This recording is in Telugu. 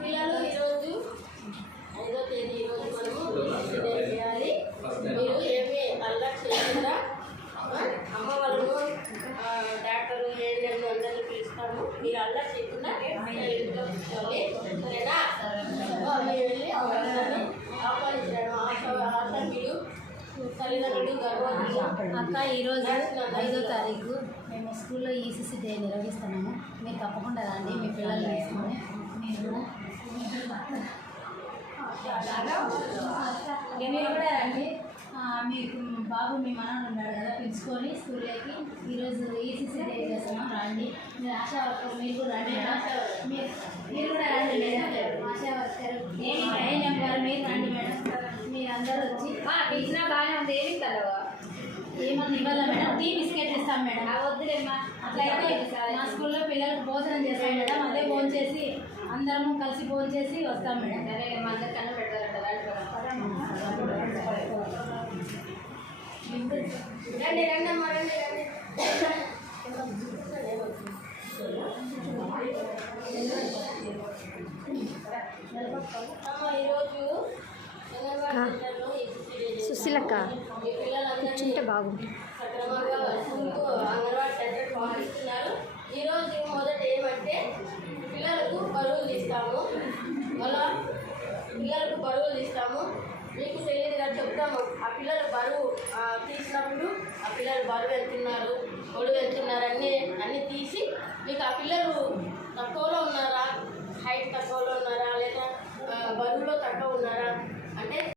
పిల్లలు ఈరోజు 5వ తేదీ మనము చేయాలి. మీరు ఏమీ అల్లరి చేయకుండా అమ్మ వాళ్ళు డాక్టర్ ఏఎన్ఎం అందరినీ పిలుస్తాము. మీరు అల్లరి చేయకుండా ఇంట్లో కూర్చోవాలి. సరేనా? మీరు వెళ్ళి అందరినీ ఆహ్వానించడం ఆసంఖ్యులు తల్లిదండ్రులు గర్భవతులు. అక్క ఈరోజు 5వ తారీఖు మేము స్కూల్లో ఈసీసీ డే నిర్వహిస్తున్నాము. మీరు తప్పకుండా రండి, మీ పిల్లలు తీసుకొని మీరు కూడా రండి. మీకు బాబు మీ మనవడు ఉన్నాడు కదా, పిలుచుకొని స్కూల్లోకి ఈరోజు ఈసీసీ డే చేస్తున్నాం. రండి. మీరు ఆశా వర్కర్, మీరు కూడా రండి. మీరు కూడా రండి మేడం. ఆశా వర్కర్ ఏఎన్ఎం గారు మీరు రండి మేడం. మీరు అందరూ వచ్చి ఇచ్చినా బాగానే ఉంది. ఏమి ఇస్తారు? ఏమన్నా ఇవ్వాలా మేడం? టీ బిస్కెట్ ఇస్తాం మేడం. వద్దులేమ్మా. అట్లయితే మా స్కూల్లో పిల్లలకు భోజనం చేస్తాం మేడం. అదే భోజనం చేసి అందరము కలిసి భోజనం చేసి వస్తాం మేడం. సరే, మా అందరికన్నా పెడతారంట. రండి రండి అమ్మా, రండి రండి. ఈరోజు సుశీలక్క కూర్చుంటే బాగుంటుంది. సక్రమంగా స్కూల్కు అంగన్వాడీ సెంటర్ పంపిస్తున్నారు. ఈరోజు మొదట ఏమంటే పిల్లలకు బరువులు ఇస్తాము. మళ్ళా పిల్లలకు బరువులు ఇస్తాము. మీకు తెలియదు కదా, చెప్తాము. ఆ పిల్లలు బరువు తీసినప్పుడు ఆ పిల్లలు బరువు వెళ్తున్నారు, ఒడుగు వెళ్తున్నారు అన్నీ తీసి మీకు ఆ పిల్లలు తక్కువలో ఉన్నారా, హైట్ తక్కువలో ఉన్నారా, లేదా బరువులో తక్కువ ఉన్నారా అంటే